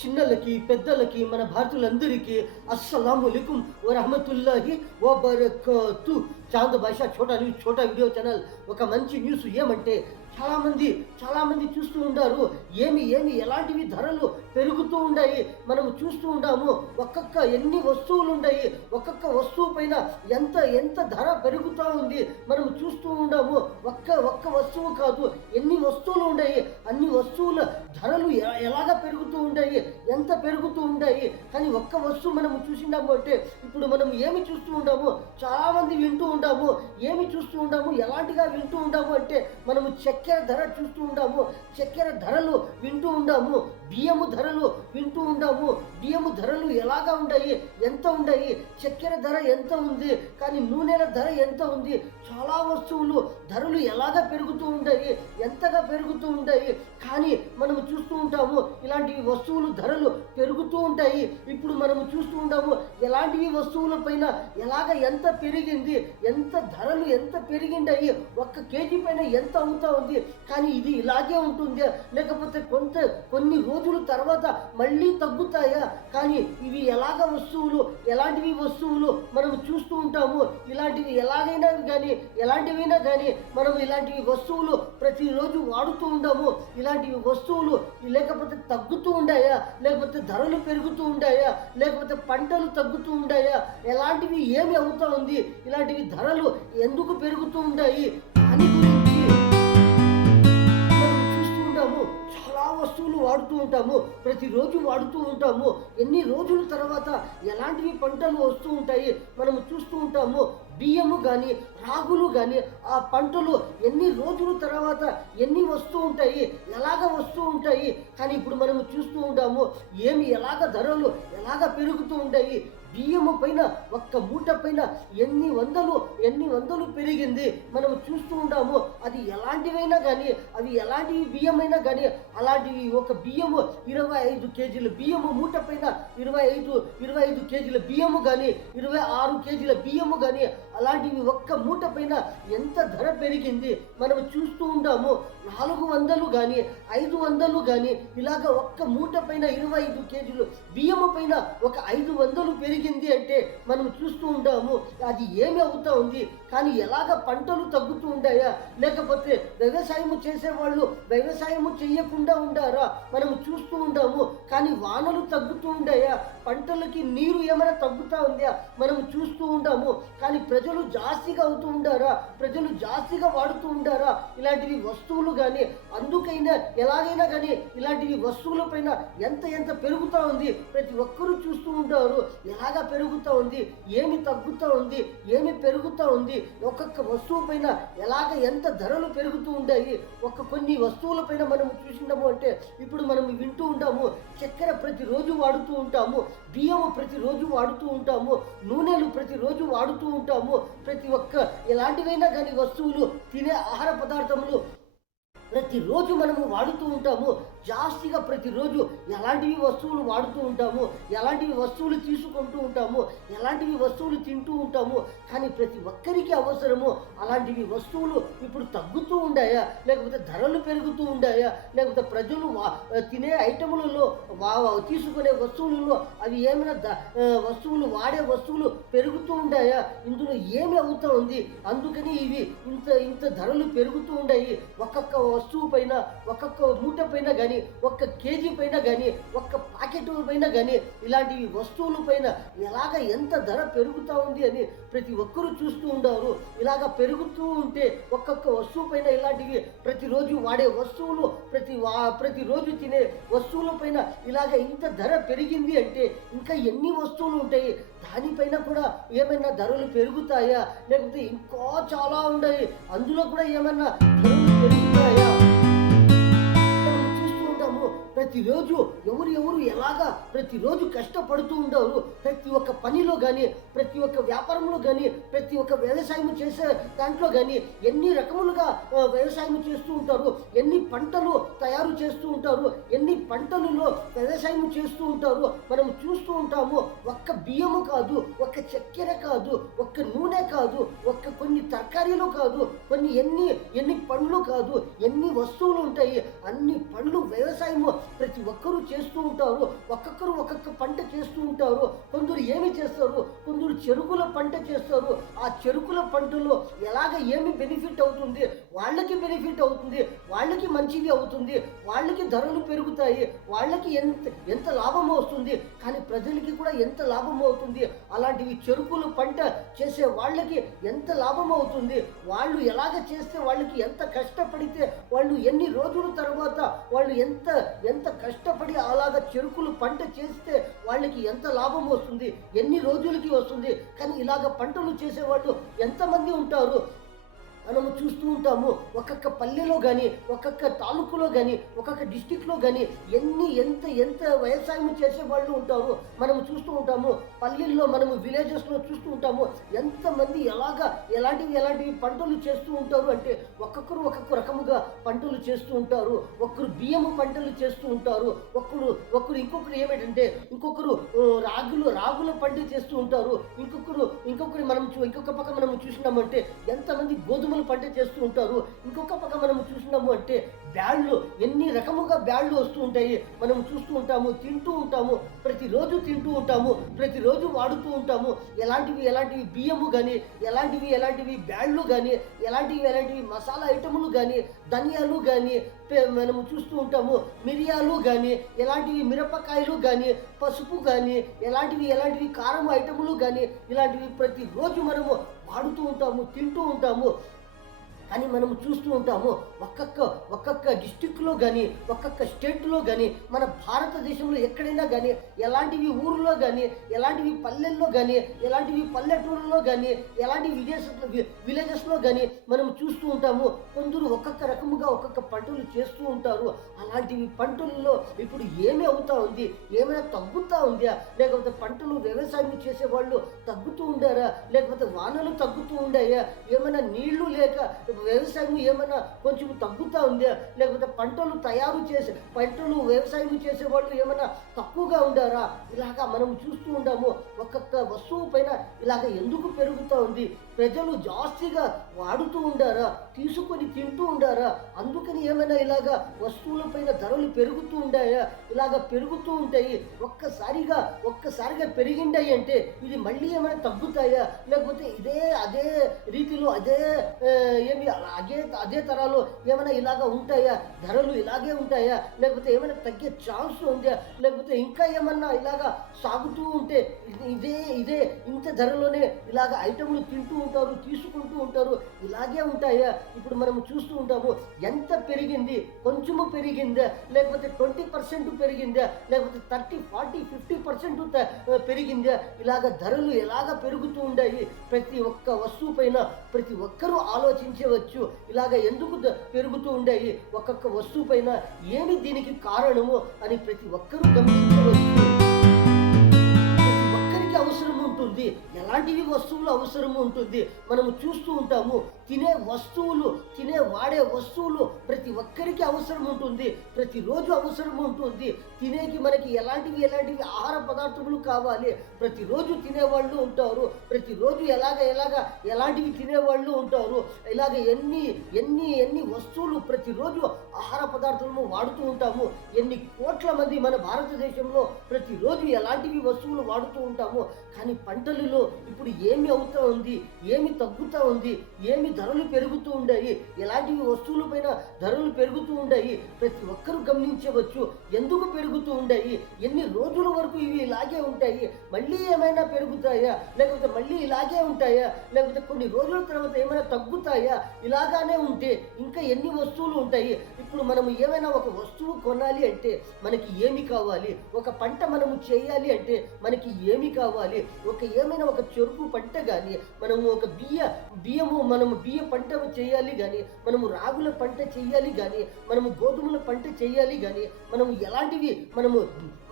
చిన్నలకి పెద్దలకి మన భారతీయులందరికీ అస్సలాముఅలైకుం వరహమతుల్లాహి వబరకాతు. చాంద్ భాషా ఛోటా వీడియో ఛానల్. ఒక మంచి న్యూస్ ఏమంటే చాలామంది చూస్తూ ఉంటారు, ఏమి ఎలాంటివి ధరలు పెరుగుతూ ఉన్నాయి. మనము చూస్తూ ఉంటాము, ఎన్ని వస్తువులు ఉన్నాయి, ఒక్కొక్క వస్తువు పైన ఎంత ధర పెరుగుతూ ఉంది. మనము చూస్తూ ఉంటాము, ఒక్క వస్తువు కాదు, ఎన్ని వస్తువులు ఉన్నాయి, అన్ని వస్తువుల ధరలు ఎలాగ పెరుగుతూ ఉంటాయి, ఎంత పెరుగుతూ ఉంటాయి. కానీ ఒక్క వస్తువు మనము చూసినాము అంటే, ఇప్పుడు మనం ఏమి చూస్తూ ఉంటాము, చాలామంది వింటూ ఉంటాము, ఏమి చూస్తూ ఉంటాము, ఎలాంటిగా వింటూ ఉంటాము అంటే, మనము చక్కెర ధర చూస్తూ ఉంటాము, చక్కెర ధరలు వింటూ ఉంటాము, బియ్యము ధరలు వింటూ ఉంటాము. బియ్యము ధరలు ఎలాగా ఉంటాయి, ఎంత ఉన్నాయి, చక్కెర ధర ఎంత ఉంది, కానీ నూనెల ధర ఎంత ఉంది. చాలా వస్తువులు ధరలు ఎలాగా పెరుగుతూ ఉంటాయి, ఎంతగా పెరుగుతూ ఉంటాయి. కానీ మనము చూస్తూ ఉంటాము, ఇలాంటివి వస్తువులు ధరలు పెరుగుతూ ఉంటాయి. ఇప్పుడు మనము చూస్తూ ఉంటాము, ఎలాంటివి వస్తువుల పైన ఎంత పెరిగింది, ధరలు ఎంత పెరిగిండాయి, 1 కేజీ పైన ఎంత అవుతా ఉంది. కానీ ఇది ఇలాగే ఉంటుందా, లేకపోతే కొన్ని రోజుల తర్వాత మళ్ళీ తగ్గుతాయా? కానీ ఇవి ఎలాంటివి వస్తువులు మనం చూస్తూ ఉంటాము. ఇలాంటివి ఎలాంటివైనా కానీ మనం ఇలాంటివి వస్తువులు ప్రతిరోజు వాడుతూ ఉంటాము. ఇలాంటివి వస్తువులు లేకపోతే తగ్గుతూ ఉంటాయా, లేకపోతే ధరలు పెరుగుతూ ఉంటాయా, లేకపోతే పంటలు తగ్గుతూ ఉంటాయా, ఎలాంటివి ఏమి అవుతా ఉంది, ఇలాంటివి ధరలు ఎందుకు పెరుగుతూ ఉంటాయి అని గురించి మనం చూస్తూ ఉంటాము. చాలా వస్తువులు వాడుతూ ఉంటాము, ప్రతిరోజు వాడుతూ ఉంటాము. ఎన్ని రోజుల తర్వాత ఎలాంటివి పంటలు వస్తూ ఉంటాయి మనము చూస్తూ ఉంటాము. బియ్యము కానీ రాగులు కానీ ఆ పంటలు ఎన్ని రోజుల తర్వాత ఎన్ని వస్తూ ఉంటాయి, ఎలాగ వస్తూ ఉంటాయి. కానీ ఇప్పుడు మనము చూస్తూ ఉంటాము, ఎలాగ ధరలు ఎలాగ పెరుగుతూ ఉంటాయి. బియ్యము పైన 1 మూట పైన ఎన్ని వందలు పెరిగింది మనం చూస్తూ ఉంటాము. అది ఎలాంటివైనా కానీ, అవి ఎలాంటివి బియ్యమైనా కానీ, అలాంటివి ఒక బియ్యము 25 కేజీల బియ్యము మూట పైన 25 కేజీల బియ్యము కానీ, 26 కేజీల బియ్యము కానీ, అలాంటివి 1 మూట పైన ఎంత ధర పెరిగింది మనం చూస్తూ ఉంటాము. 400 కానీ 500 కానీ ఇలాగ 1 మూట పైన 25 కేజీలు బియ్యము పైన 500 పెరిగింది అంటే మనం చూస్తూ ఉంటాము. అది ఏమి అవుతా ఉంది. కానీ ఎలాగ పంటలు తగ్గుతూ ఉంటాయా, లేకపోతే వ్యవసాయము చేసేవాళ్ళు వ్యవసాయము చేయకుండా ఉంటారా మనం చూస్తూ ఉంటాము. కానీ వానలు తగ్గుతూ ఉంటాయా, పంటలకి నీరు ఏమైనా తగ్గుతూ ఉందా మనం చూస్తూ ఉంటాము. కానీ ప్రజలు జాస్తిగా అవుతూ ఉంటారా, ప్రజలు జాస్తిగా వాడుతూ ఉంటారా ఇలాంటివి వస్తువులు కానీ. అందుకైనా ఎలాగైనా కానీ ఇలాంటివి వస్తువుల పైన ఎంత పెరుగుతూ ఉంది ప్రతి ఒక్కరూ చూస్తూ ఉంటారు. ఎలాగ పెరుగుతూ ఉంది, ఏమి తగ్గుతూ ఉంది, ఏమి పెరుగుతూ ఉంది, ఒక్కొక్క వస్తువు పైన ఎంత ధరలు పెరుగుతూ ఉంటాయి. కొన్ని వస్తువుల పైన మనం చూసినాము అంటే, ఇప్పుడు మనం వింటూ ఉంటాము, చక్కెర ప్రతిరోజు వాడుతూ ఉంటాము, బియ్యము ప్రతిరోజు వాడుతూ ఉంటాము, నూనెలు ప్రతిరోజు వాడుతూ ఉంటాము. ప్రతి ఒక్క ఎలాంటివైనా కానీ వస్తువులు, తినే ఆహార పదార్థములు ప్రతిరోజు మనము వాడుతూ ఉంటాము. జాస్తిగా ప్రతిరోజు ఎలాంటివి వస్తువులు వాడుతూ ఉంటాము, ఎలాంటివి వస్తువులు తీసుకుంటూ ఉంటాము, ఎలాంటివి వస్తువులు తింటూ ఉంటాము. కానీ ప్రతి ఒక్కరికి అవసరము అలాంటివి వస్తువులు ఇప్పుడు తగ్గుతూ ఉన్నాయా, లేకపోతే ధరలు పెరుగుతూ ఉన్నాయా, లేకపోతే ప్రజలు తినే ఐటములలో తీసుకునే వస్తువులలో అవి ఏమైనా వస్తువులు వాడే వస్తువులు పెరుగుతూ ఉన్నాయా, ఇందులో ఏమి అవుతూ ఉంది. అందుకని ఇవి ఇంత ధరలు పెరుగుతూ ఉన్నాయి. ఒక్కొక్క వస్తువు పైన, ఒక్కొక్క మూట పైన కానీ, 1 కేజీ పైన కానీ, 1 ప్యాకెట్ పైన కానీ ఇలాంటివి వస్తువుల పైన ఎంత ధర పెరుగుతూ ఉంది అని ప్రతి ఒక్కరూ చూస్తూ ఉంటారు. ఇలాగ పెరుగుతూ ఉంటే ఒక్కొక్క వస్తువు పైన ఇలాంటివి ప్రతిరోజు వాడే వస్తువులు, ప్రతిరోజు తినే వస్తువుల పైన ఇలాగ ఇంత ధర పెరిగింది అంటే ఇంకా ఎన్ని వస్తువులు ఉంటాయి, దానిపైన కూడా ఏమైనా ధరలు పెరుగుతాయా, లేకపోతే ఇంకా చాలా ఉన్నాయి, అందులో కూడా ఏమైనా ధరలు పెరుగుతాయా. ప్రతిరోజు ఎవరు ఎలాగా ప్రతిరోజు కష్టపడుతూ ఉంటారు. ప్రతి ఒక్క పనిలో కానీ, ప్రతి ఒక్క వ్యాపారంలో కానీ, ప్రతి ఒక్క వ్యవసాయం చేసే దాంట్లో కానీ ఎన్ని రకములుగా వ్యవసాయం చేస్తూ ఉంటారు, ఎన్ని పంటలు తయారు తయారు చేస్తూ ఉంటారు, ఎన్ని పంటలలో వ్యవసాయం చేస్తూ ఉంటారు మనం చూస్తూ ఉంటాము. ఒక్క బియ్యము కాదు, ఒక్క చక్కెర కాదు, ఒక్క నూనె కాదు, ఒక్క కొన్ని తరకారీలు కాదు, కొన్ని ఎన్ని పండ్లు కాదు, ఎన్ని వస్తువులు ఉంటాయి. అన్ని పండ్లు వ్యవసాయము ప్రతి ఒక్కరూ చేస్తూ ఉంటారు. ఒక్కొక్కరు ఒక్కొక్క పంట చేస్తూ ఉంటారు. కొందరు ఏమి చేస్తారు, కొందరు చెరుకుల పంట చేస్తారు. ఆ చెరుకుల పంటలో ఎలాగ ఏమి బెనిఫిట్ అవుతుంది, వాళ్ళకి బెనిఫిట్ అవుతుంది, వాళ్ళకి మంచిది అవుతుంది, వాళ్ళకి ధరలు పెరుగుతాయి, వాళ్ళకి ఎంత లాభం వస్తుంది, కానీ ప్రజలకి కూడా ఎంత లాభం అవుతుంది. అలాంటివి చెరుకుల పంట చేసే వాళ్ళకి ఎంత లాభం అవుతుంది, వాళ్ళు ఎలాగ చేస్తే వాళ్ళకి ఎంత కష్టపడితే వాళ్ళు ఎన్ని రోజుల తర్వాత వాళ్ళు ఎంత కష్టపడి అలాగ చెరుకులు పంట చేస్తే వాళ్ళకి ఎంత లాభం వస్తుంది, ఎన్ని రోజులకి వస్తుంది. కానీ ఇలాగ పంటలు చేసేవాళ్ళు ఎంతమంది ఉంటారు మనము చూస్తూ ఉంటాము. ఒక్కొక్క పల్లెలో కానీ, ఒక్కొక్క తాలూకులో కానీ, ఒక్కొక్క డిస్టిక్లో కానీ ఎంత వ్యవసాయం చేసే వాళ్ళు ఉంటారు మనము చూస్తూ ఉంటాము. పల్లెల్లో మనము విలేజెస్లో చూస్తూ ఉంటాము. ఎంతమంది ఎలాంటివి పంటలు చేస్తూ ఉంటారు అంటే ఒక్కొక్కరు ఒక్కొక్క రకముగా పంటలు చేస్తూ ఉంటారు. ఒక్కరు బియ్యము పంటలు చేస్తూ ఉంటారు, ఇంకొకరు ఏమిటంటే ఇంకొకరు రాగుల పంట చేస్తూ ఉంటారు, ఇంకొక పక్క మనం చూసినామంటే ఎంతమంది గోధుమలు పంట చేస్తూ ఉంటారు. ఇంకొక పక్క మనం చూసినాము అంటే బ్యాళ్ళు, ఎన్ని రకముగా బ్యాళ్ళు వస్తూ ఉంటాయి మనం చూస్తూ ఉంటాము, తింటూ ఉంటాము, ప్రతిరోజు తింటూ ఉంటాము, ప్రతిరోజు వాడుతూ ఉంటాము. ఎలాంటివి బియ్యము కానీ, ఎలాంటివి బ్యాళ్ళు కానీ, ఎలాంటివి మసాలా ఐటములు కానీ, ధనియాలు కానీ మనము చూస్తూ ఉంటాము, మిరియాలు కానీ, ఎలాంటివి మిరపకాయలు కానీ, పసుపు కానీ, ఎలాంటివి కారం ఐటములు కానీ, ఇలాంటివి ప్రతిరోజు మనము వాడుతూ ఉంటాము, తింటూ ఉంటాము. కానీ మనం చూస్తూ ఉంటాము ఒక్కొక్క డిస్టిక్లో కానీ, ఒక్కొక్క స్టేట్లో కానీ, మన భారతదేశంలో ఎక్కడైనా కానీ, ఎలాంటివి ఊర్లో కానీ, ఎలాంటివి పల్లెల్లో కానీ, ఎలాంటివి పల్లెటూరులో కానీ, ఎలాంటి విలేజెస్లో కానీ మనం చూస్తూ ఉంటాము. కొందరు ఒక్కొక్క రకముగా ఒక్కొక్క పంటలు చేస్తూ ఉంటారు. అలాంటివి పంటల్లో ఇప్పుడు ఏమి అవుతా ఉంది, ఏమైనా తగ్గుతూ ఉందా, లేకపోతే పంటలు వ్యవసాయం చేసేవాళ్ళు తగ్గుతూ ఉండారా, లేకపోతే వానలు తగ్గుతూ ఉండాయా, ఏమైనా నీళ్లు లేక వ్యవసాయం ఏమైనా కొంచెం తగ్గుతూ ఉందా, లేకపోతే పంటలు వ్యవసాయం చేసేవాళ్ళు ఏమైనా తక్కువగా ఉండారా, ఇలాగా మనం చూస్తూ ఉంటాము. ఒక్కొక్క వస్తువు పైన ఇలాగ ఎందుకు పెరుగుతూ ఉంది, ప్రజలు జాస్తిగా వాడుతూ ఉండారా, తీసుకొని తింటూ ఉండారా, అందుకని ఏమైనా ఇలాగా వస్తువుల పైన ధరలు పెరుగుతూ ఉండాయా, ఇలాగ పెరుగుతూ ఉంటాయి. ఒక్కసారిగా పెరిగిండాయి అంటే ఇది మళ్ళీ ఏమైనా తగ్గుతాయా, లేకపోతే అదే రీతిలో అదే తరాలో ఏమైనా ఇలాగ ఉంటాయా, ధరలు ఇలాగే ఉంటాయా, లేకపోతే ఏమైనా తగ్గే ఛాన్స్ ఉందా, లేకపోతే ఇంకా ఏమన్నా ఇలాగా సాగుతూ ఉంటే ఇదే ఇంత ధరలోనే ఇలాగ ఐటములు తింటూ ఉంటారు, తీసుకుంటూ ఉంటారు, ఇలాగే ఉంటాయా. ఇప్పుడు మనం చూస్తూ ఉంటాము, ఎంత పెరిగింది, కొంచెము పెరిగిందా, లేకపోతే 20% పెరిగిందా, లేకపోతే 30, 40, 50% పెరిగిందా, ఇలాగ ధరలు ఎలాగ పెరుగుతూ ఉన్నాయి. ప్రతి ఒక్క వస్తువు పైన ప్రతి ఒక్కరూ ఆలోచించవచ్చు, ఇలాగ ఎందుకు పెరుగుతూ ఉన్నాయి, ఒక్కొక్క వస్తువు పైన ఏమి దీనికి కారణము అని ప్రతి ఒక్కరూ గమనించవచ్చు. అవసరం ఉంటుంది, ఎలాంటివి వస్తువులు అవసరం ఉంటుంది మనము చూస్తూ ఉంటాము. వాడే వస్తువులు ప్రతి ఒక్కరికి అవసరం ఉంటుంది, ప్రతిరోజు అవసరం ఉంటుంది. తినేకి మనకి ఎలాంటివి ఆహార పదార్థములు కావాలి, ప్రతిరోజు తినేవాళ్ళు ఉంటారు, ప్రతిరోజు ఎలాంటివి తినేవాళ్ళు ఉంటారు. ఇలాగ ఎన్ని వస్తువులు ప్రతిరోజు ఆహార పదార్థాలను వాడుతూ ఉంటాము. ఎన్ని కోట్ల మంది మన భారతదేశంలో ప్రతిరోజు ఎలాంటివి వస్తువులు వాడుతూ ఉంటాము. కానీ పంటలలో ఇప్పుడు ఏమి అవుతూ ఉంది, ఏమి తగ్గుతూ ఉంది, ఏమి ధరలు పెరుగుతూ ఉన్నాయి, ఎలాంటివి వస్తువుల పైన ధరలు పెరుగుతూ ఉన్నాయి ప్రతి ఒక్కరూ గమనించవచ్చు. ఎందుకు పెరుగుతూ ఉన్నాయి, ఎన్ని రోజుల వరకు ఇవి ఇలాగే ఉంటాయి, మళ్ళీ ఏమైనా పెరుగుతాయా, లేకపోతే మళ్ళీ ఇలాగే ఉంటాయా, లేకపోతే కొన్ని రోజుల తర్వాత ఏమైనా తగ్గుతాయా, ఇలాగానే ఉంటే ఇంకా ఎన్ని వస్తువులు ఉంటాయి. ఇప్పుడు మనము ఏమైనా ఒక వస్తువు కొనాలి అంటే మనకి ఏమి కావాలి, ఒక పంట మనము చేయాలి అంటే మనకి ఏమి కావాలి, ఏమైనా ఒక చెరుకు పంట కానీ, మనము ఒక బియ్యము మనము బియ్య పంట చేయాలి కానీ, మనము రాగుల పంట చేయాలి కానీ, మనము గోధుమల పంట చేయాలి కానీ, మనము ఎలాంటివి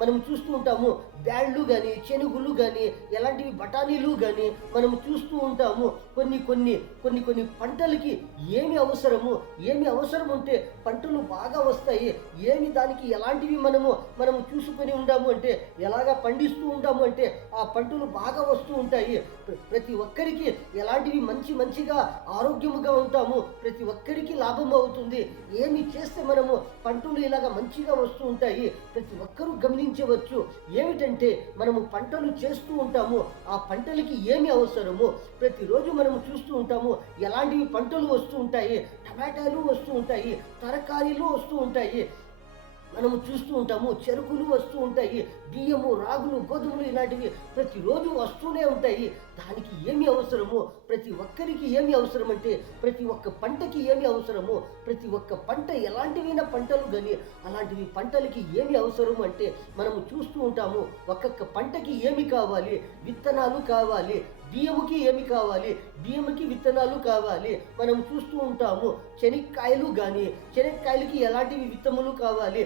మనము చూస్తూ ఉంటాము, బ్యాళ్ళు కానీ, చెనుగులు కానీ, ఎలాంటివి బఠానీలు కానీ మనము చూస్తూ ఉంటాము. కొన్ని పంటలకి ఏమి అవసరం ఉంటే పంటలు బాగా వస్తాయి, ఏమి దానికి ఎలాంటివి మనము చూసుకొని ఉంటాము అంటే, ఎలాగా పండిస్తూ ఉంటాము అంటే ఆ పంటలు బాగా వస్తూ ఉంటాయి. ప్రతి ఒక్కరికి ఎలాంటివి మంచిగా ఆరోగ్యముగా ఉంటాము, ప్రతి ఒక్కరికి లాభం అవుతుంది. ఏమి చేస్తే పంటలు ఇలాగ మంచిగా వస్తూ ఉంటాయి ప్రతి ఒక్కరూ గమనించవచ్చు. ఏమిటంటే మనము పంటలు చేస్తూ ఉంటాము, ఆ పంటలకి ఏమి అవసరము ప్రతిరోజు మనము చూస్తూ ఉంటాము. ఎలాంటివి పంటలు వస్తూ ఉంటాయి, టమాటాలు వస్తూ ఉంటాయి, తరకారీలు వస్తూ ఉంటాయి, మనము చూస్తూ ఉంటాము, చెరుకులు వస్తూ ఉంటాయి, బియ్యము, రాగులు, గోధుమలు ఇలాంటివి ప్రతిరోజు వస్తూనే ఉంటాయి. దానికి ఏమి అవసరము, ప్రతి ఒక్కరికి ఏమి అవసరం అంటే, ప్రతి ఒక్క పంటకి ఏమి అవసరము, ప్రతి ఒక్క పంట ఎలాంటివైన పంటలు కానీ అలాంటివి పంటలకి ఏమి అవసరము అంటే మనము చూస్తూ ఉంటాము. ఒక్కొక్క పంటకి ఏమి కావాలి, విత్తనాలు కావాలి, బియ్యముకి ఏమి కావాలి, బియ్యముకి విత్తనాలు కావాలి. మనం చూస్తూ ఉంటాము శనక్కాయలు కానీ, శనక్కాయలకి ఎలాంటివి విత్తములు కావాలి,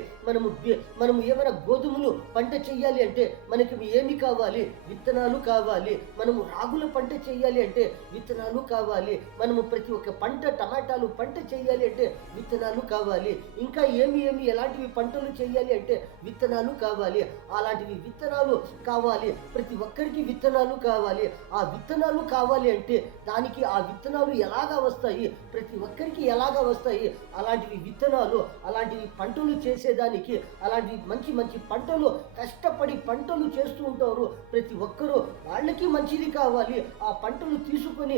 మనము ఏమైనా గోధుమలు పంట చేయాలి అంటే మనకి ఏమి కావాలి, విత్తనాలు కావాలి. మనము రాగుల పంట చేయాలి అంటే విత్తనాలు కావాలి. మనము ప్రతి ఒక్క పంట, టమాటాలు పంట చేయాలి అంటే విత్తనాలు కావాలి. ఇంకా ఏమి ఎలాంటివి పంటలు చేయాలి అంటే విత్తనాలు కావాలి. అలాంటివి విత్తనాలు కావాలి, ప్రతి ఒక్కరికి విత్తనాలు కావాలి. ఆ విత్తనాలు కావాలి అంటే దానికి ఆ విత్తనాలు ఎలాగా వస్తాయి, ప్రతి ఒక్కరికి ఎలాగా వస్తాయి. అలాంటివి విత్తనాలు, అలాంటివి పంటలు చేసేదానికి, అలాంటి మంచి పంటలు కష్టపడి పంటలు చేస్తూ ఉంటారు ప్రతి ఒక్కరూ. వాళ్ళకి మంచిది కావాలి, ఆ పంటలు తీసుకొని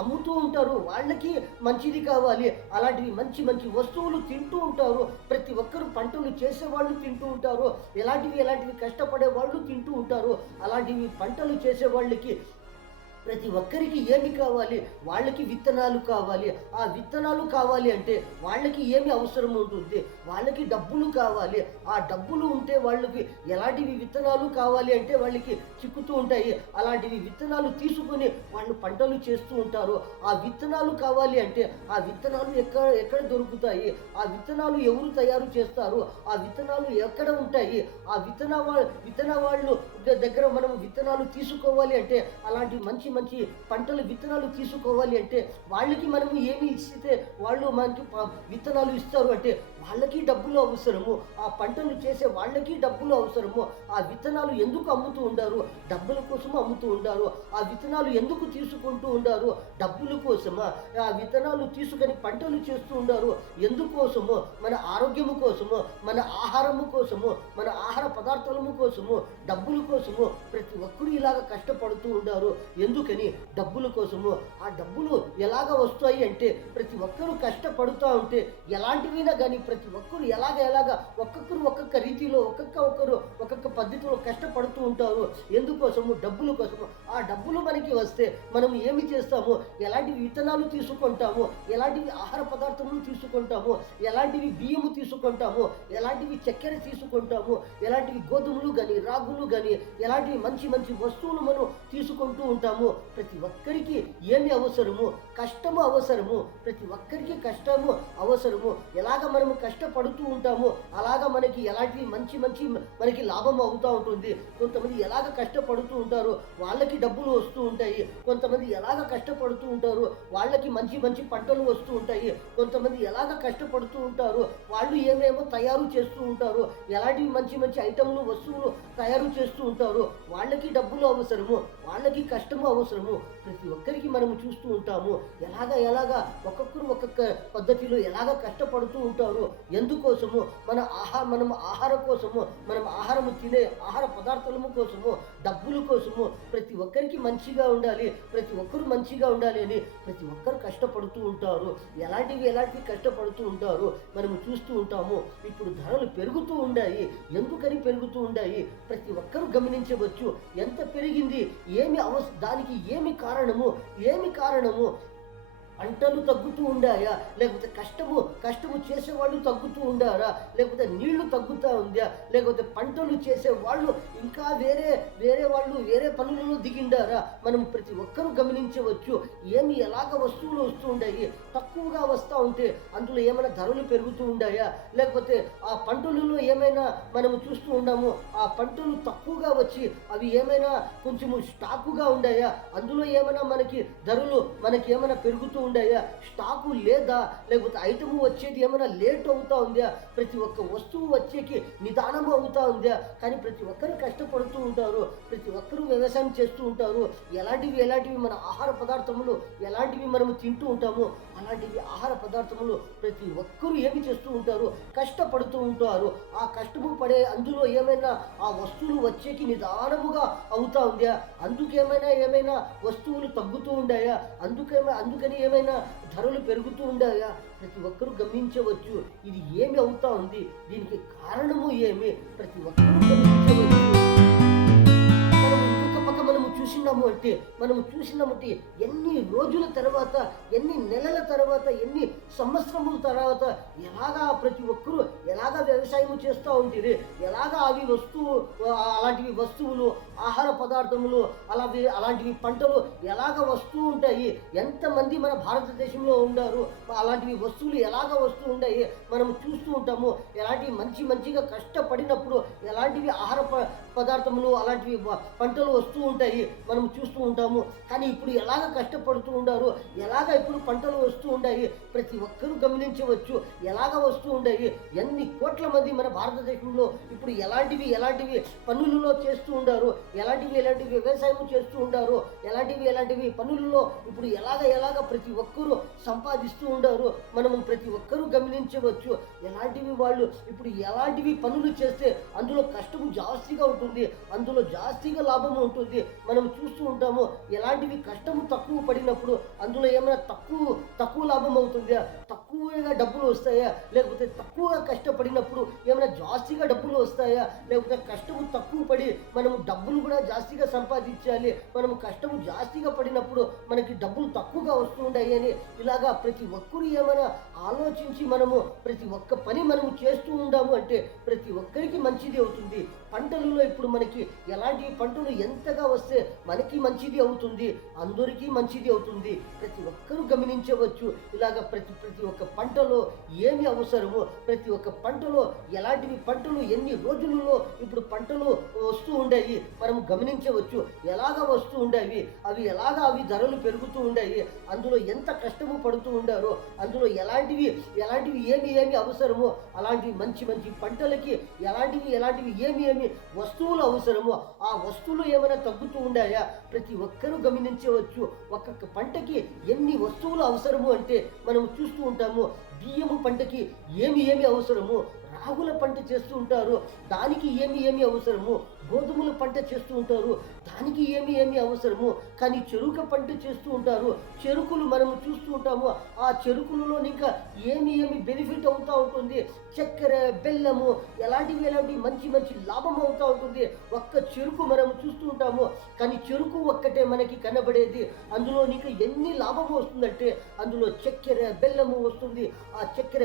అమ్ముతూ ఉంటారు, వాళ్ళకి మంచిది కావాలి. అలాంటివి మంచి వస్తువులు తింటూ ఉంటారు ప్రతి ఒక్కరు. పంటలు చేసేవాళ్ళు తింటూ ఉంటారు, ఎలాంటివి కష్టపడే వాళ్ళు తింటూ ఉంటారు. అలాంటివి పంటలు చేసే వాళ్ళకి ప్రతి ఒక్కరికి ఏమి కావాలి, వాళ్ళకి విత్తనాలు కావాలి. ఆ విత్తనాలు కావాలి అంటే వాళ్ళకి ఏమి అవసరం ఉంటుంది, వాళ్ళకి డబ్బులు కావాలి. ఆ డబ్బులు ఉంటే వాళ్ళకి ఎలాంటివి విత్తనాలు కావాలి అంటే వాళ్ళకి చిక్కుతూ ఉంటాయి. అలాంటివి విత్తనాలు తీసుకొని వాళ్ళు పంటలు చేస్తూ ఉంటారు. ఆ విత్తనాలు కావాలి అంటే ఆ విత్తనాలు ఎక్కడ దొరుకుతాయి, ఆ విత్తనాలు ఎవరు తయారు చేస్తారు, ఆ విత్తనాలు ఎక్కడ ఉంటాయి, ఆ విత్తన వాళ్ళు దగ్గర మనం విత్తనాలు తీసుకోవాలి అంటే, అలాంటి మంచి పంటల విత్తనాలు తీసుకోవాలి అంటే వాళ్ళకి మనము ఏమి ఇస్తే వాళ్ళు మనకి విత్తనాలు ఇస్తారు అంటే వాళ్ళకి డబ్బులు అవసరము. ఆ పంటలు చేసే వాళ్ళకి డబ్బులు అవసరము. ఆ విత్తనాలు ఎందుకు అమ్ముతూ ఉండారు, డబ్బుల కోసము అమ్ముతూ ఉండారు. ఆ విత్తనాలు ఎందుకు తీసుకుంటూ ఉండారు, డబ్బుల కోసమా. ఆ విత్తనాలు తీసుకొని పంటలు చేస్తూ ఉండారు ఎందుకోసము, మన ఆరోగ్యము కోసము, మన ఆహారము కోసము, మన ఆహార పదార్థాలము కోసము, డబ్బుల కోసము. ప్రతి ఒక్కరు ఇలాగ కష్టపడుతూ ఉండారు. ఎందుకని, డబ్బుల కోసము. ఆ డబ్బులు ఎలాగ వస్తాయి అంటే ప్రతి ఒక్కరూ కష్టపడుతూ ఉంటే ఎలాంటివైనా కానీ ప్రతి ఒక్కరు ఎలాగ ఒక్కొక్కరు ఒక్కొక్క రీతిలో ఒక్కొక్క పద్ధతిలో కష్టపడుతూ ఉంటారు. ఎందుకోసము, డబ్బుల కోసము. ఆ డబ్బులు మనకి వస్తే మనం ఏమి చేస్తాము, ఎలాంటివి విత్తనాలు తీసుకుంటాము, ఎలాంటివి ఆహార పదార్థములు తీసుకుంటాము, ఎలాంటివి బియ్యము తీసుకుంటాము, ఎలాంటివి చక్కెర తీసుకుంటాము, ఎలాంటివి గోధుమలు కానీ, రాగులు కానీ, ఎలాంటివి మంచి వస్తువులు మనం తీసుకుంటూ ఉంటాము. ప్రతి ఒక్కరికి ఏమి అవసరము, కష్టము అవసరము. ప్రతి ఒక్కరికి కష్టము అవసరము. ఎలాగ మనము కష్టపడుతూ ఉంటామో అలాగ మనకి ఎలాంటివి మంచి మనకి లాభం అవుతూ ఉంటుంది. కొంతమంది ఎలాగ కష్టపడుతూ ఉంటారో వాళ్ళకి డబ్బులు వస్తూ ఉంటాయి. కొంతమంది ఎలాగ కష్టపడుతూ ఉంటారో వాళ్ళకి మంచి పంటలు వస్తూ ఉంటాయి. కొంతమంది ఎలాగ కష్టపడుతూ ఉంటారో వాళ్ళు ఏమేమో తయారు చేస్తూ ఉంటారు, ఎలాంటివి మంచి ఐటమ్లు, వస్తువులు తయారు చేస్తూ ఉంటారు. వాళ్ళకి డబ్బులు అవసరము, వాళ్ళకి కష్టము అవసరము. ప్రతి ఒక్కరికి మనము చూస్తూ ఉంటాము ఎలాగ ఒక్కొక్కరు ఒక్కొక్క పద్ధతిలో ఎలాగ కష్టపడుతూ ఉంటారు. ఎందుకోసము, మనం ఆహారం కోసము, మనం ఆహారము తినే ఆహార పదార్థాలము కోసము, డబ్బుల కోసము. ప్రతి ఒక్కరికి మంచిగా ఉండాలి, ప్రతి ఒక్కరు మంచిగా ఉండాలి అని ప్రతి ఒక్కరు కష్టపడుతూ ఉంటారు. ఎలాంటివి కష్టపడుతూ ఉంటారు మనము చూస్తూ ఉంటాము. ఇప్పుడు ధరలు పెరుగుతూ ఉన్నాయి. ఎందుకని పెరుగుతూ ఉన్నాయి ప్రతి ఒక్కరు గమనించవచ్చు. ఎంత పెరిగింది, దానికి ఏమి కారణము పంటలు తగ్గుతూ ఉండాయా, లేకపోతే కష్టము చేసేవాళ్ళు తగ్గుతూ ఉండారా, లేకపోతే నీళ్లు తగ్గుతూ ఉందా, లేకపోతే పంటలు చేసేవాళ్ళు ఇంకా వేరే వేరే వాళ్ళు వేరే పనులలో దిగిండారా, మనం ప్రతి ఒక్కరూ గమనించవచ్చు. ఎలాగ వస్తువులు వస్తూ ఉంటాయి, తక్కువగా వస్తూ ఉంటే అందులో ఏమైనా ధరలు పెరుగుతూ ఉండాయా, లేకపోతే ఆ పంటలలో ఏమైనా మనము చూస్తూ ఉన్నాము ఆ పంటలు తక్కువగా వచ్చి అవి ఏమైనా కొంచెము స్టాకుగా ఉండాయా, అందులో ఏమైనా మనకి ధరలు మనకి ఏమైనా పెరుగుతూ ఉండాయా, స్టాకు లేదా, లేకపోతే ఐటమ్ వచ్చేది ఏమైనా లేట్ అవుతా ఉందా, ప్రతి ఒక్క వస్తువు వచ్చేకి నిదానం అవుతా ఉందా. కానీ ప్రతి ఒక్కరు కష్టపడుతూ ఉంటారు, ప్రతి ఒక్కరూ వ్యవసాయం చేస్తూ ఉంటారు. ఎలాంటివి మన ఆహార పదార్థములు ఎలాంటివి మనము తింటూ ఉంటాము, అలాంటివి ఆహార పదార్థములు ప్రతి ఒక్కరూ ఏమి చేస్తూ ఉంటారు, కష్టపడుతూ ఉంటారు. ఆ కష్టము పడే అందులో ఏమైనా ఆ వస్తువులు వచ్చేకి నిదానముగా అవుతా ఉందా, ఏమైనా వస్తువులు తగ్గుతూ ఉండాయా, అందుకని ఏమైనా ధరలు పెరుగుతూ ఉండాయా, ప్రతి ఒక్కరూ గమనించవచ్చు. ఇది ఏమి అవుతా ఉంది, దీనికి కారణము ఏమి, ప్రతి ఒక్కరూ గమనించవచ్చు. మనము చూసినామంటే ఎన్ని రోజుల తర్వాత, ఎన్ని నెలల తర్వాత, ఎన్ని సంవత్సరముల తర్వాత ప్రతి ఒక్కరూ వ్యవసాయం చేస్తూ ఉంటుంది, అలాంటివి వస్తువులు ఆహార పదార్థములు అలాంటివి పంటలు వస్తూ ఉంటాయి. ఎంతమంది మన భారతదేశంలో ఉన్నారు, అలాంటివి వస్తువులు వస్తూ ఉంటాయి మనం చూస్తూ ఉంటాము. మంచిగా కష్టపడినప్పుడు ఎలాంటివి ఆహార పదార్థములు అలాంటివి పంటలు వస్తూ ఉంటాయి మనం చూస్తూ ఉంటాము. కానీ ఇప్పుడు కష్టపడుతూ ఉంటారు, ఇప్పుడు పంటలు వస్తూ ఉంటాయి, ప్రతి ఒక్కరూ గమనించవచ్చు. వస్తూ ఉంటాయి, ఎన్ని కోట్ల మంది మన భారతదేశంలో ఇప్పుడు ఎలాంటివి పనులలో చేస్తూ ఉంటారు, ఎలాంటివి వ్యవసాయం చేస్తూ ఉంటారు, ఎలాంటివి పనులలో ఇప్పుడు ప్రతి ఒక్కరూ సంపాదిస్తూ ఉంటారు, మనము ప్రతి ఒక్కరూ గమనించవచ్చు. వాళ్ళు ఇప్పుడు పనులు చేస్తే అందులో కష్టము జాస్తిగా ఉంటుంది, అందులో జాస్తిగా లాభం ఉంటుంది. మనం చూస్తూ ఉంటాము ఎలాంటివి కష్టము తక్కువ పడినప్పుడు అందులో ఏమైనా తక్కువ లాభం అవుతుందా, తక్కువగా డబ్బులు వస్తాయా, లేకపోతే తక్కువగా కష్టపడినప్పుడు ఏమైనా జాస్తిగా డబ్బులు వస్తాయా, లేకపోతే కష్టము తక్కువ పడి మనము డబ్బులు కూడా జాస్తిగా సంపాదించాలి, మనము కష్టము జాస్తిగా పడినప్పుడు మనకి డబ్బులు తక్కువగా వస్తూ ఉంటాయి అని ప్రతి ఒక్కరు ఏమైనా ఆలోచించి మనము ప్రతి ఒక్క పని మనము చేస్తూ ఉంటాము అంటే ప్రతి ఒక్కరికి మంచిది అవుతుంది. పంటలలో ఇప్పుడు మనకి ఎలాంటి పంటలు ఎంతగా వస్తే మనకి మంచిది అవుతుంది, అందరికీ మంచిది అవుతుంది. ప్రతి ఒక్కరూ గమనించవచ్చు. ప్రతి ఒక్క పంటలో ఏమి అవసరమో, ప్రతి ఒక్క పంటలో ఎలాంటివి పంటలు ఎన్ని రోజులలో ఇప్పుడు పంటలు వస్తూ ఉండేవి మనం గమనించవచ్చు. వస్తూ ఉండేవి అవి ధరలు పెరుగుతూ ఉండేవి, అందులో ఎంత కష్టము పడుతూ ఉండారో, అందులో ఎలాంటివి ఏమి అవసరమో అలాంటి మంచి పంటలకి ఎలాంటివి ఏమి వస్తువులు అవసరమో ఆ వస్తువులు ఏమైనా తగ్గుతూ ఉండాయా, ప్రతి ఒక్కరూ గమనించవచ్చు. ఒక్కొక్క పంటకి ఎన్ని వస్తువులు అవసరము అంటే మనం చూస్తూ ఉంటాము. బియ్యము పంటకి ఏమి అవసరము, రాగుల పంట చేస్తూ ఉంటారు, దానికి ఏమి అవసరము, గోధుమల పంట చేస్తూ ఉంటారు, దానికి ఏమి అవసరము. కానీ చెరుకు పంట చేస్తూ ఉంటారు, చెరుకులు మనము చూస్తూ ఉంటాము, ఆ చెరుకులలో ఇంకా ఏమి బెనిఫిట్ అవుతూ ఉంటుంది, చక్కెర బెల్లము ఎలాంటివి మంచి లాభం అవుతూ ఉంటుంది. ఒక్క చెరుకు మనము చూస్తూ ఉంటాము, కానీ చెరుకు ఒక్కటే మనకి కనబడేది, అందులో నీకు ఎన్ని లాభం వస్తుందంటే అందులో చక్కెర బెల్లము వస్తుంది. ఆ చక్కెర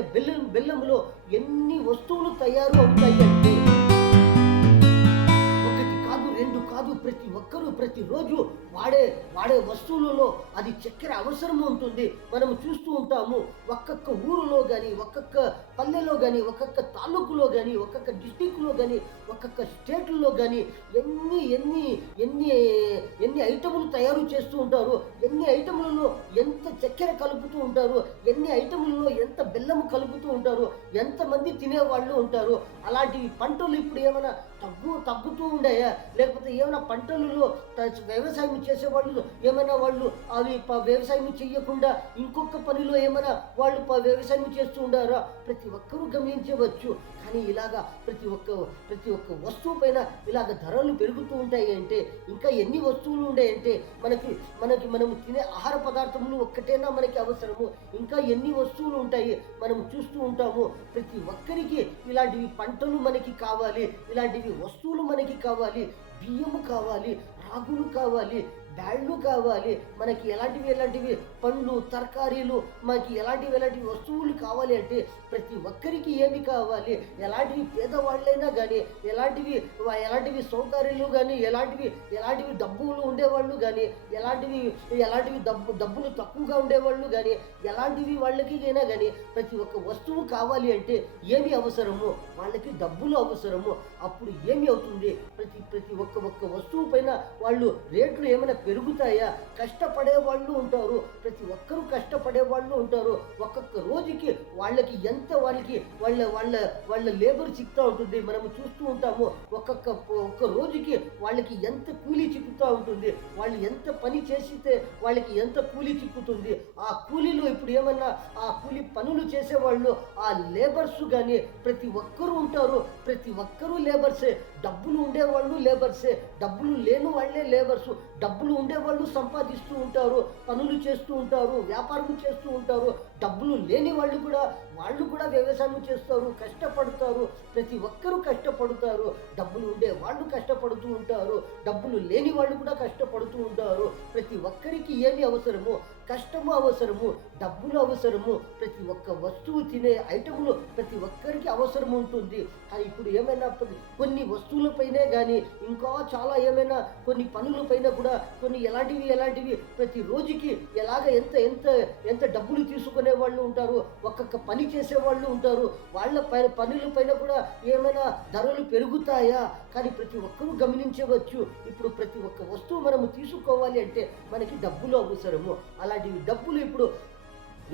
బెల్లములో ఎన్ని వస్తువులు తయారు అవుతాయి అంటే ఒకటి కాదు, రెండు కాదు, ప్రతి ఒక్కరూ ప్రతిరోజు వాడే వస్తువులలో అది చక్కెర అవసరం ఉంటుంది. మనం చూస్తూ ఉంటాము ఒక్కొక్క ఊరులో కానీ, ఒక్కొక్క పల్లెలో కానీ, ఒక్కొక్క తాలూకులో కానీ, ఒక్కొక్క డిస్టిక్లో కానీ, ఒక్కొక్క స్టేట్లో కానీ ఎన్ని ఐటములు తయారు చేస్తూ ఉంటారు, ఎన్ని ఐటములలో ఎంత చక్కెర కలుపుతూ ఉంటారు, ఎన్ని ఐటములలో ఎంత బెల్లము కలుపుతూ ఉంటారు, ఎంతమంది తినేవాళ్ళు ఉంటారు. అలాంటివి పంటలు ఇప్పుడు ఏమైనా తగ్గుతూ ఉండాయా, లేకపోతే ఏమైనా పంటలలో వ్యవసాయం చేసేవాళ్ళు ఏమైనా అవి వ్యవసాయం చేయకుండా ఇంకొక పనిలో ఏమైనా వాళ్ళు వ్యవసాయం చేస్తూ ఉండారా, ప్రతి ఒక్కరూ గమనించవచ్చు. కానీ ప్రతి ఒక్క వస్తువు పైన ధరలు పెరుగుతూ ఉంటాయి అంటే ఇంకా ఎన్ని వస్తువులు ఉన్నాయంటే మనము తినే ఆహార పదార్థములు ఒక్కటేనా మనకి అవసరము, ఇంకా ఎన్ని వస్తువులు ఉంటాయి మనం చూస్తూ ఉంటాము. ప్రతి ఒక్కరికి ఇలాంటివి పంటలు మనకి కావాలి, ఇలాంటివి వస్తువులు మనకి కావాలి, బియ్యము కావాలి, రాగులు కావాలి, బ్యాళ్ళు కావాలి, మనకి ఎలాంటివి పండ్లు తరకారీలు, మనకి ఎలాంటివి వస్తువులు కావాలి అంటే ప్రతి ఒక్కరికి ఏమి కావాలి, ఎలాంటివి పేదవాళ్ళైనా కానీ ఎలాంటివి సౌకర్యాలు కానీ ఎలాంటివి డబ్బులు ఉండేవాళ్ళు కానీ ఎలాంటివి డబ్బులు తక్కువగా ఉండేవాళ్ళు కానీ ఎలాంటివి వాళ్ళకి అయినా కానీ ప్రతి ఒక్క వస్తువు కావాలి అంటే ఏమి అవసరమో వాళ్ళకి డబ్బులు అవసరము. అప్పుడు ఏమి అవుతుంది, ప్రతి ఒక్క వస్తువు పైన వాళ్ళు రేట్లు ఏమైనా పెరుగుతాయా? కష్టపడే వాళ్ళు ఉంటారు, ప్రతి ఒక్కరూ కష్టపడే వాళ్ళు ఉంటారు. ఒక్కొక్క రోజుకి వాళ్ళ లేబర్ చిక్కుతూ ఉంటుంది. మనము చూస్తూ ఉంటాము, ఒక్క రోజుకి వాళ్ళకి ఎంత కూలీ చిక్కుతూ ఉంటుంది, వాళ్ళు ఎంత పని చేసితే వాళ్ళకి ఎంత కూలీ చిక్కుతుంది. ఆ కూలీలు ఇప్పుడు ఏమన్నా ఆ కూలీ పనులు చేసేవాళ్ళు ఆ లేబర్స్ కానీ ప్రతి ఒక్కరూ ఉంటారు, ప్రతి ఒక్కరూ లేబర్సే. డబ్బులు ఉండేవాళ్ళు లేబర్సే, డబ్బులు లేని వాళ్ళే లేబర్సు. డబ్బులు ఉండేవాళ్ళు సంపాదిస్తూ ఉంటారు, పనులు చేస్తూ ఉంటారు, వ్యాపారం చేస్తూ ఉంటారు. డబ్బులు లేని వాళ్ళు కూడా వ్యవసాయం చేస్తారు, కష్టపడతారు. ప్రతి ఒక్కరూ కష్టపడతారు. డబ్బులు ఉండే వాళ్ళు కష్టపడుతూ ఉంటారు, డబ్బులు లేని వాళ్ళు కూడా కష్టపడుతూ ఉంటారు. ప్రతి ఒక్కరికి ఏమి అవసరము, కష్టము అవసరము, డబ్బులు అవసరము. ప్రతి ఒక్క వస్తువు తినే ఐటములు ప్రతి ఒక్కరికి అవసరం ఉంటుంది. కానీ ఇప్పుడు ఏమైనా కొన్ని వస్తువులపైనే కానీ ఇంకా చాలా ఏమైనా కొన్ని పనులపైన కూడా కొన్ని ఎలాంటివి ప్రతి రోజుకి ఎంత డబ్బులు తీసుకునే వాళ్ళు ఉంటారు, ఒక్కొక్క పని చేసే వాళ్ళు ఉంటారు. వాళ్ళ పనులపైన కూడా ఏమైనా ధరలు పెరుగుతాయా? కానీ ప్రతి ఒక్కరూ గమనించవచ్చు, ఇప్పుడు ప్రతి ఒక్క వస్తువు మనము తీసుకోవాలి అంటే మనకి డబ్బులు అవసరము. అలాంటివి డబ్బులు ఇప్పుడు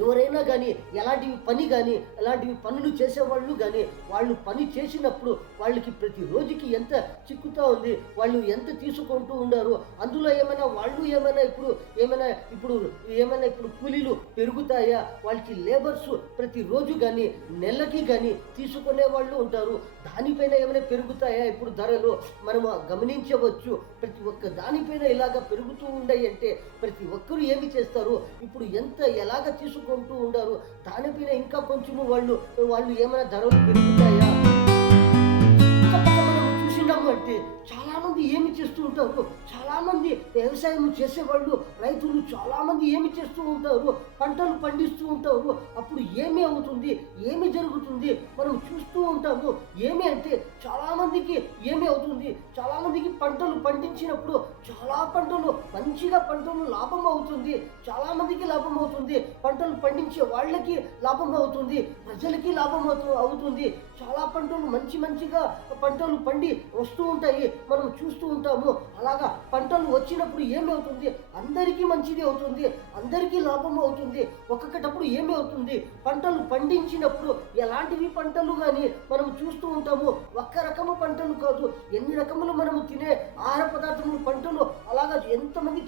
ఎవరైనా కానీ ఎలాంటివి పనులు చేసేవాళ్ళు కానీ వాళ్ళు పని చేసినప్పుడు వాళ్ళకి ప్రతి రోజుకి ఎంత చిక్కుతూ ఉంది, వాళ్ళు ఎంత తీసుకుంటూ ఉన్నారు. అందులో ఇప్పుడు కూలీలు పెరుగుతాయా? వాళ్ళకి లేబర్స్ ప్రతిరోజు కానీ నెలకి కానీ తీసుకునే వాళ్ళు ఉంటారు. దానిపైన ఏమైనా పెరుగుతాయా ఇప్పుడు ధరలు? మనము గమనించవచ్చు. ప్రతి ఒక్క దానిపైన ఇలాగ పెరుగుతూ ఉన్నాయి అంటే ప్రతి ఒక్కరూ ఏమి చేస్తారు, ఇప్పుడు ఎలాగ తీసుకుంటూ ఉండారు, దానిపైన ఇంకా కొంచెము వాళ్ళు ఏమైనా ధరలు పెరుగుతాయా? చూసినాము అంటే చాలామంది ఏమి చేస్తూ ఉంటారు, చాలామంది వ్యవసాయం చేసేవాళ్ళు రైతులు చాలామంది ఏమి చేస్తూ ఉంటారు, పంటలు పండిస్తూ ఉంటారు. అప్పుడు ఏమి అవుతుంది, ఏమి జరుగుతుంది మనం చూస్తూ ఉంటాము. ఏమి అంటే చాలామందికి ఏమి అవుతుంది, చాలామందికి పంటలు పండించినప్పుడు మంచిగా పంటలు లాభం అవుతుంది, చాలామందికి లాభం అవుతుంది. పంటలు పండించే వాళ్ళకి లాభం అవుతుంది, ప్రజలకి లాభం అవుతుంది. చాలా మంచిగా పంటలు పండి వస్తూ ఉంటాయి, మనం చూస్తూ ఉంటాము. అలాగా పంటలు వచ్చినప్పుడు ఏమవుతుంది, అందరికీ మంచిది అవుతుంది, అందరికీ లాభం అవుతుంది. ఒక్కొక్కటప్పుడు ఏమి అవుతుంది, పంటలు పండించినప్పుడు ఎలాంటివి పంటలు కానీ మనం చూస్తూ ఉంటాము. ఒక్క రకము పంటలు కాదు, ఎన్ని రకములు మనము తినే ఆహార పదార్థములు పంటలు. అలాగా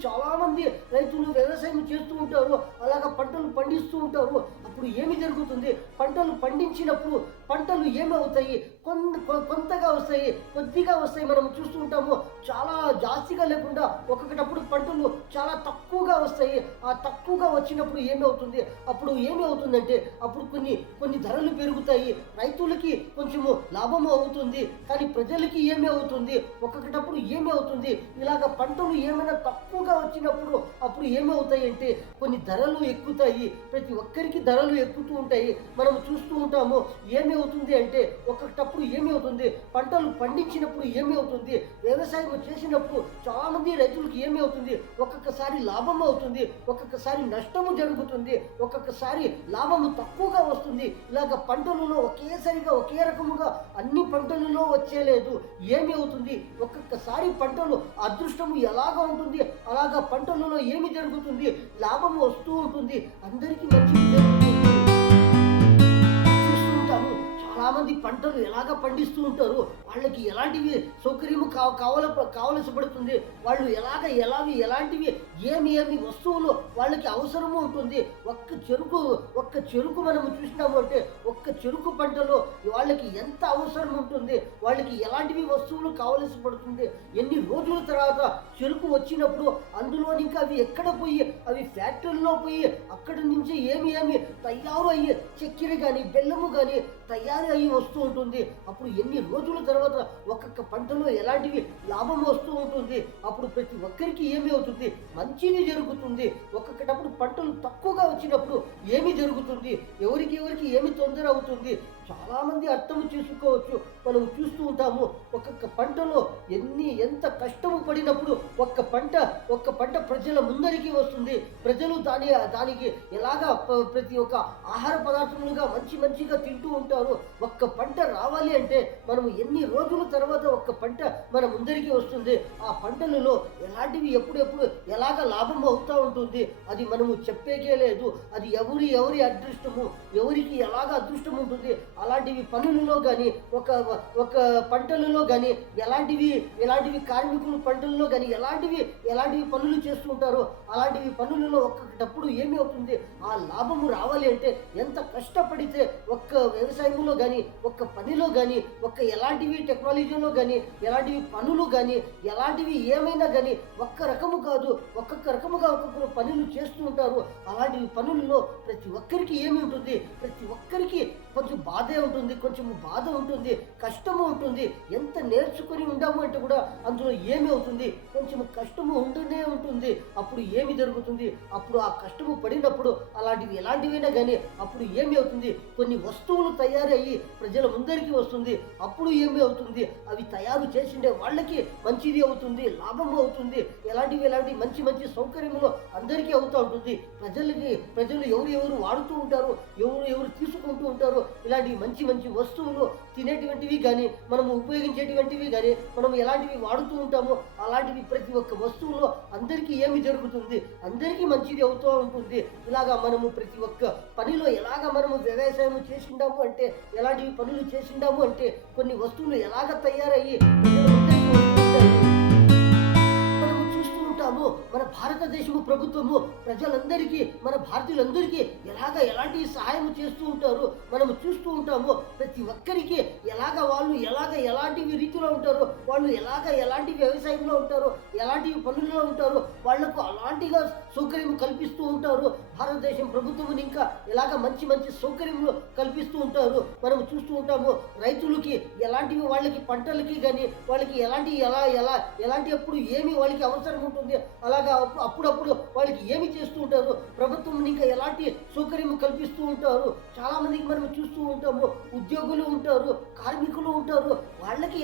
చాలామంది రైతులు వ్యవసాయం చేస్తూ ఉంటారు, అలాగా పంటలు పండిస్తూ ఉంటారు. అప్పుడు ఏమి జరుగుతుంది, పంటలు పండించినప్పుడు పంటలు ఏమవుతాయి, కొంతగా వస్తాయి, కొద్దిగా వస్తాయి. మనం చూస్తూ ఉంటాము, చాలా జాస్తిగా లేకుండా ఒక్కొక్కటప్పుడు పంటలు చాలా తక్కువగా వస్తాయి. ఆ తక్కువగా వచ్చినప్పుడు ఏమవుతుంది, అప్పుడు ఏమవుతుందంటే అప్పుడు కొన్ని ధరలు పెరుగుతాయి, రైతులకి కొంచెము లాభము అవుతుంది, కానీ ప్రజలకి ఏమి అవుతుంది, ఒక్కొక్కటప్పుడు ఏమి అవుతుంది, ఇలాగ పంటలు ఏమైనా తక్కువగా వచ్చినప్పుడు అప్పుడు ఏమవుతాయి అంటే కొన్ని ధరలు ఎక్కుతాయి, ప్రతి ఒక్కరికి ధరలు ఎక్కుతూ ఉంటాయి. మనం చూస్తూ ఉంటాము. ఏమి అవుతుంది అంటే ఒక్కొక్కటప్పుడు ఏమి అవుతుంది, పంటలు పండించినప్పుడు ఏమి అవుతుంది, వ్యవసాయం చేసినప్పుడు చాలా మంది రైతులకు ఏమి అవుతుంది, ఒక్కొక్కసారి లాభం అవుతుంది, ఒక్కొక్కసారి నష్టము జరుగుతుంది, ఒక్కొక్కసారి లాభము తక్కువగా వస్తుంది. ఇలాగ పంటలలో ఒకే రకముగా అన్ని పంటలలో వచ్చేలేదు. ఏమి అవుతుంది, ఒక్కొక్కసారి పంటలు అదృష్టము ఎలాగా ఉంటుంది, అలాగా పంటలలో ఏమి జరుగుతుంది, లాభము వస్తూ ఉంటుంది, అందరికీ మంచిది జరుగుతుంది. చాలామంది పంటలు ఎలాగ పండిస్తూ ఉంటారు, వాళ్ళకి ఎలాంటివి సౌకర్యము కావలసి పడుతుంది, వాళ్ళు ఎలాంటివి ఏమి వస్తువులు వాళ్ళకి అవసరము ఉంటుంది. ఒక్క చెరుకు మనము చూసినాము అంటే ఒక్క చెరుకు పంటలో వాళ్ళకి ఎంత అవసరం ఉంటుంది, వాళ్ళకి ఎలాంటివి వస్తువులు కావలసి పడుతుంది. ఎన్ని రోజుల తర్వాత చెరుకు వచ్చినప్పుడు అందులో ఇంకా అవి ఎక్కడ పోయి అవి ఫ్యాక్టరీలో పోయి అక్కడి నుంచి ఏమి తయారు అయ్యి చక్కెర కానీ బెల్లము కానీ తయారీ అయ్యి వస్తూ ఉంటుంది. అప్పుడు ఎన్ని రోజుల తర్వాత ఒక్కొక్క పంటలో ఎలాంటివి లాభం వస్తూ ఉంటుంది. అప్పుడు ప్రతి ఒక్కరికి ఏమి అవుతుంది, మంచిని జరుగుతుంది. ఒక్కొక్కటప్పుడు పంటలు తక్కువగా వచ్చినప్పుడు ఏమి జరుగుతుంది, ఎవరికి ఎవరికి ఏమి తొందర అవుతుంది, చాలామంది అర్థం చేసుకోవచ్చు. మనం చూస్తూ ఉంటాము ఒక్కొక్క పంటలో ఎంత కష్టము పడినప్పుడు ఒక్క పంట ప్రజల ముందరికి వస్తుంది. ప్రజలు దానికి ఎలాగా ప్రతి ఒక్క ఆహార పదార్థములుగా మంచిగా తింటూ ఉంటారు. ఒక్క పంట రావాలి అంటే మనము ఎన్ని రోజుల తర్వాత ఒక్క పంట మన ముందరికి వస్తుంది. ఆ పంటలలో ఎలాంటివి ఎప్పుడెప్పుడు ఎలాగ లాభం అవుతూ ఉంటుంది, అది మనము చెప్పేకే లేదు. అది ఎవరి అదృష్టము, ఎవరికి ఎలాగ అదృష్టం ఉంటుంది. అలాంటివి పనులలో కానీ ఒక పంటలలో కానీ ఎలాంటివి కార్మికులు పంటలలో కానీ ఎలాంటివి పనులు చేస్తూ ఉంటారో అలాంటివి పనులలో ఒక్కొక్కటప్పుడు ఏమి అవుతుంది, ఆ లాభము రావాలి అంటే ఎంత కష్టపడితే ఒక్క వ్యవసాయంలో కానీ ఒక్క పనిలో కానీ ఎలాంటివి టెక్నాలజీలో కానీ ఎలాంటివి పనులు కానీ ఎలాంటివి ఏమైనా కానీ ఒక్క రకము కాదు, ఒక్కొక్క రకముగా ఒక్కొక్కరు పనులు చేస్తూ ఉంటారు. అలాంటివి పనులలో ప్రతి ఒక్కరికి ఏమి ఉంటుంది, ప్రతి ఒక్కరికి కొంచెం బాధ ఉంటుంది, కష్టము ఉంటుంది. ఎంత నేర్చుకొని ఉండాము అంటే కూడా అందులో ఏమి అవుతుంది, కొంచెం కష్టము ఉంటూనే ఉంటుంది. అప్పుడు ఏమి జరుగుతుంది, అప్పుడు ఆ కష్టము పడినప్పుడు ఎలాంటివైనా కానీ అప్పుడు ఏమి అవుతుంది, కొన్ని వస్తువులు తయారయ్యి ప్రజల ముందరికి వస్తుంది. అప్పుడు ఏమి అవుతుంది, అవి తయారు చేసిండే వాళ్ళకి మంచిది అవుతుంది, లాభం అవుతుంది. ఎలాంటి మంచి సౌకర్యములు అందరికీ అవుతూ ఉంటుంది. ప్రజలు ఎవరు వాడుతూ ఉంటారు, ఎవరు తీసుకుంటూ ఉంటారు. ఇలాంటి మంచి వస్తువులు తినేటువంటివి కానీ మనము ఉపయోగించేటువంటివి కానీ మనం ఎలాంటివి వాడుతూ ఉంటామో అలాంటివి ప్రతి ఒక్క వస్తువులో అందరికీ ఏమి జరుగుతుంది, అందరికీ మంచిది అవుతూ ఉంటుంది. ఇలాగా మనము ప్రతి ఒక్క పనిలో మనము వ్యవసాయం చేసిండాము అంటే ఎలాంటివి పనులు చేసిండాము అంటే కొన్ని వస్తువులు ఎలాగ తయారయ్యి ప్రజల ముందరికి వస్తుంటాయి. మనము చూస్తూ ఉంటాము మన భారతదేశము ప్రభుత్వము ప్రజలందరికీ, మన భారతీయులందరికీ ఎలాంటి సహాయం చేస్తూ ఉంటారు. మనము చూస్తూ ఉంటాము ప్రతి ఒక్కరికి వాళ్ళు ఎలాంటివి రీతిలో ఉంటారు, వాళ్ళు ఎలాంటి వ్యవసాయంలో ఉంటారు, ఎలాంటివి పనుల్లో ఉంటారు, వాళ్లకు అలాంటిగా సౌకర్యం కల్పిస్తూ ఉంటారు. భారతదేశం ప్రభుత్వం ఇంకా మంచి సౌకర్యములు కల్పిస్తూ ఉంటారు. మనం చూస్తూ ఉంటాము రైతులకి ఎలాంటివి వాళ్ళకి పంటలకి కానీ వాళ్ళకి ఎలాంటి అప్పుడు ఏమి వాళ్ళకి అవసరం ఉంటుంది, అలాగా అప్పుడప్పుడు వాళ్ళకి ఏమి చేస్తూ ఉంటారు, ప్రభుత్వం ఇంకా ఎలాంటి సౌకర్యం కల్పిస్తూ ఉంటారు. చాలా మందికి మనం చూస్తూ ఉంటాము ఉద్యోగులు ఉంటారు, కార్మికులు ఉంటారు. వాళ్ళకి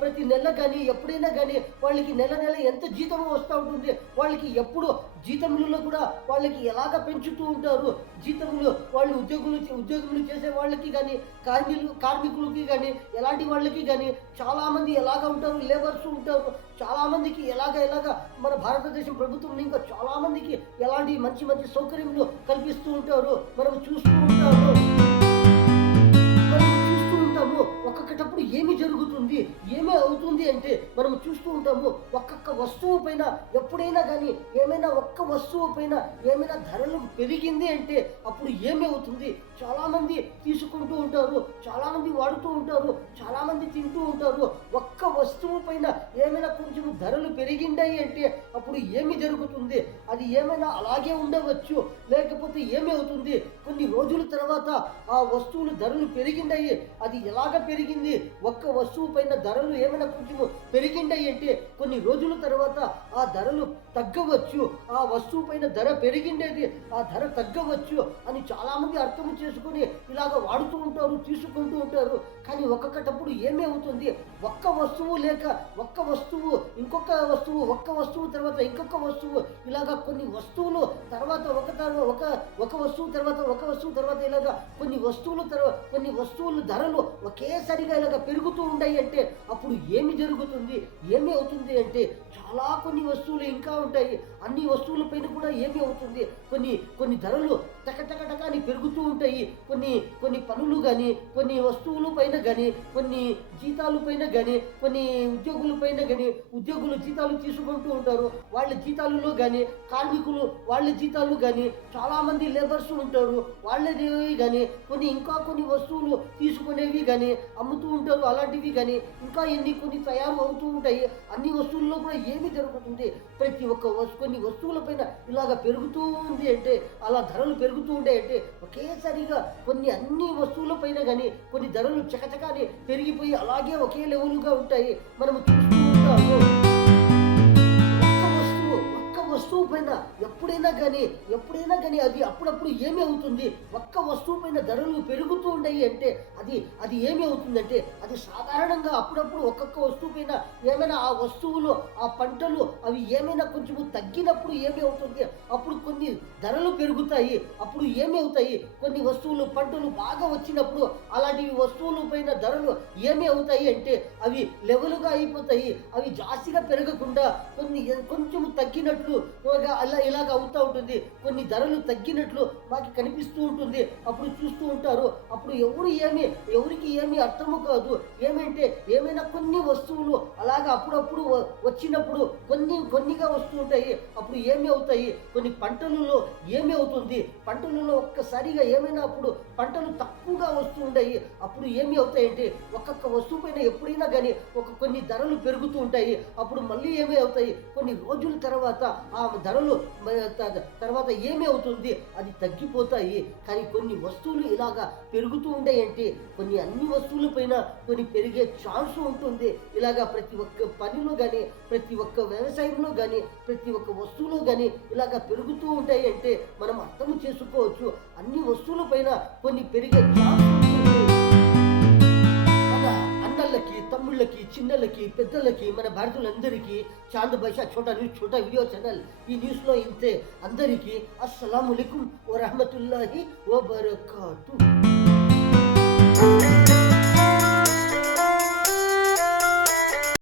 ప్రతి నెల కానీ ఎప్పుడైనా కానీ వాళ్ళకి నెల ఎంత జీతం వస్తూ ఉంటుంది, వాళ్ళకి ఎప్పుడు జీతములలో కూడా వాళ్ళకి పెంచుతూ ఉంటారు. జీతములు వాళ్ళు ఉద్యోగములు చేసే వాళ్ళకి కానీ కార్మికులకి కానీ ఎలాంటి వాళ్ళకి కానీ చాలా మంది ఉంటారు, లేబర్స్ ఉంటారు. చాలా మందికి మన భారతదేశం ప్రభుత్వం ఇంకా చాలా మందికి ఎలాంటి మంచి సౌకర్యములు కల్పిస్తూ ఉంటారు. మనం చూస్తూ ఉంటాము ఒక్కొక్కటప్పుడు ఏమి జరుగుతుంది, ఏమి అవుతుంది అంటే మనం చూస్తూ ఉంటాము ఒక్కొక్క వస్తువు పైన ఎప్పుడైనా కానీ ఏమైనా ఒక్క వస్తువు పైన ఏమైనా ధరలు పెరిగింది అంటే అప్పుడు ఏమి అవుతుంది, చాలా మంది తీసుకుంటూ ఉంటారు, చాలా మంది వాడుతూ ఉంటారు, చాలా మంది తింటూ ఉంటారు. ఒక్క వస్తువు పైన ఏమైనా కొంచెం ధరలు పెరిగిండాయి అంటే అప్పుడు ఏమి జరుగుతుంది, అది ఏమైనా అలాగే ఉండవచ్చు, లేకపోతే ఏమి అవుతుంది కొన్ని రోజుల తర్వాత ఆ వస్తువులు ధరలు పెరిగిండాయి, అది పెరిగింది, ఒక్క వస్తువు పైన ధరలు ఏమైనా కొంచెం పెరిగిండాయి అంటే కొన్ని రోజుల తర్వాత ఆ ధరలు తగ్గవచ్చు, ఆ వస్తువు పైన ధర పెరిగిండేది ఆ ధర తగ్గవచ్చు అని చాలా మంది అర్థం చేసుకుని వాడుతూ ఉంటారు, తీసుకుంటూ ఉంటారు. కానీ ఒక్కొక్కటప్పుడు ఏమి అవుతుంది, ఒక్క వస్తువు ఇంకొక వస్తువు, ఒక్క వస్తువు తర్వాత ఇంకొక వస్తువు, కొన్ని వస్తువులు తర్వాత ఒక వస్తువు తర్వాత కొన్ని వస్తువులు ధరలు ఒకేసారిగా పెరుగుతూ ఉంటాయి అంటే అప్పుడు ఏమి జరుగుతుంది, ఏమి అవుతుంది అంటే కొన్ని వస్తువులు ఇంకా ఉంటాయి, అన్ని వస్తువుల పైన కూడా ఏమి అవుతుంది, కొన్ని ధరలు టకటకటకాని పెరుగుతూ ఉంటాయి. కొన్ని పనులు కానీ కొన్ని వస్తువుల పైన కానీ కొన్ని జీతాల పైన కానీ కొన్ని ఉద్యోగుల పైన కానీ ఉద్యోగులు జీతాలు తీసుకుంటూ ఉంటారు, వాళ్ళ జీతాలలో కానీ కార్మికులు వాళ్ళ జీతాలు కానీ చాలా మంది లేబర్స్ ఉంటారు, వాళ్ళది కానీ కొన్ని వస్తువులు తీసుకునేవి కానీ అమ్ముతూ ఉంటారు. అలాంటివి కానీ ఇంకా కొన్ని తయారు అవుతూ ఉంటాయి. అన్ని వస్తువుల్లో కూడా ఏమి జరుగుతుంది, ప్రతి ఒక్క కొన్ని వస్తువుల పైన పెరుగుతూ ఉంది అంటే అలా ధరలు పెరుగుతూ ఉంటాయంటే ఒకేసారిగా అన్ని వస్తువులపైన కానీ కొన్ని ధరలు చకచకాని పెరిగిపోయి అలాగే ఒకే లెవెల్గా ఉంటాయి. మనము చూస్తూ ఉంటాము. వస్తువు పైన ఎప్పుడైనా కానీ అది అప్పుడప్పుడు ఏమి అవుతుంది, ఒక్క వస్తువు పైన ధరలు పెరుగుతూ ఉన్నాయి అంటే అది ఏమి అవుతుందంటే అది సాధారణంగా అప్పుడప్పుడు ఒక్కొక్క వస్తువు పైన ఏమైనా ఆ వస్తువులు ఆ పంటలు అవి ఏమైనా కొంచెము తగ్గినప్పుడు ఏమి అవుతుంది, అప్పుడు కొన్ని ధరలు పెరుగుతాయి. అప్పుడు ఏమి అవుతాయి, కొన్ని వస్తువులు పంటలు బాగా వచ్చినప్పుడు అలాంటి వస్తువుల పైన ధరలు ఏమి అవుతాయి అంటే అవి లెవెల్గా అయిపోతాయి. అవి జాస్తిగా పెరగకుండా కొంచెం తగ్గినట్లు ఇలాగ అవుతూ ఉంటుంది. కొన్ని ధరలు తగ్గినట్లు మాకు కనిపిస్తూ ఉంటుంది. అప్పుడు చూస్తూ ఉంటారు. అప్పుడు ఎవరికి ఏమి అర్థము కాదు. ఏమంటే ఏమైనా కొన్ని వస్తువులు అలాగ అప్పుడప్పుడు వచ్చినప్పుడు కొన్నిగా వస్తూ ఉంటాయి. అప్పుడు ఏమి అవుతాయి, కొన్ని పంటలలో ఏమి అవుతుంది, పంటలలో ఒక్కసారిగా ఏమైనా అప్పుడు పంటలు తక్కువగా వస్తూ ఉంటాయి. అప్పుడు ఏమి అవుతాయంటే ఒక్కొక్క వస్తువు పైన ఎప్పుడైనా కానీ కొన్ని ధరలు పెరుగుతూ ఉంటాయి. అప్పుడు మళ్ళీ ఏమి అవుతాయి, కొన్ని రోజుల తర్వాత ఆ ధరలు తర్వాత ఏమి అవుతుంది, అది తగ్గిపోతాయి. కానీ కొన్ని వస్తువులు ఇలాగా పెరుగుతూ ఉంటాయంటే అన్ని వస్తువుల పైన పెరిగే ఛాన్స్ ఉంటుంది. ఇలాగా ప్రతి ఒక్క పనిలో కానీ ప్రతి ఒక్క వ్యవసాయంలో కానీ ప్రతి ఒక్క వస్తువులో కానీ ఇలాగా పెరుగుతూ ఉంటాయి అంటే మనం అర్థం చేసుకోవచ్చు. అన్ని వస్తువుల పైన పెరిగే ఛాన్స్ ఉంటుంది. అన్నలకి, తమ్ముళ్ళకి, చిన్నలకి, పెద్దలకి, మన భారతీయులందరికీ Chand Basha Chhota news Chhota video channel ఈ న్యూస్లో ఇంతే. అందరికీ అస్సలాము అలైకుం వరహమతుల్లాహి వబరకాతు.